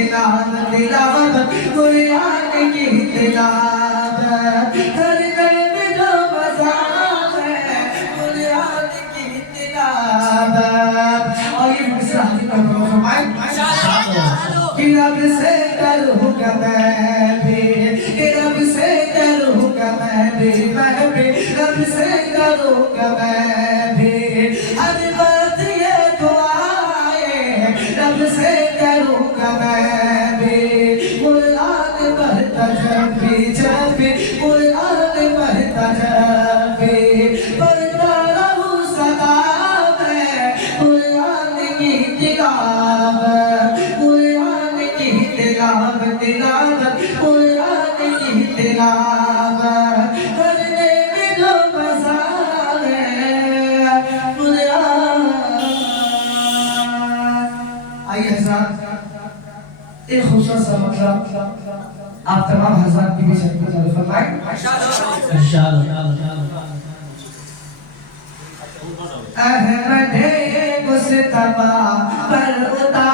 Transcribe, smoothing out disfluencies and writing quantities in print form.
تلاوت تلاوت قرآن کی تلاوت ہر دل میں جو مزہ ہے قرآن کی تلاوت اور یہ مصرع حضرت کا فرمائے کہ رب سے کروں گا میں بھی کہ رب سے کروں گا میں بھی رب سے کروں گا میں بھی ہر بات یہ دعائیں رب سے کروں گا میں بھی قرآن پڑھتا جب بھی قرآن پڑھتا جب بھی پڑھتا رہوں سدا میں قرآن کی تلاوت قرآن کی تلاوت تلاوت قرآن کی تلاوت کرنے میں جو مزہ ہے قرآن آئیے حضرات ایک خوبصورت سا مطلب آپ تمام حضرات کی بھی شکل جاری فرمائیں احمد مصطفیٰ پر اتار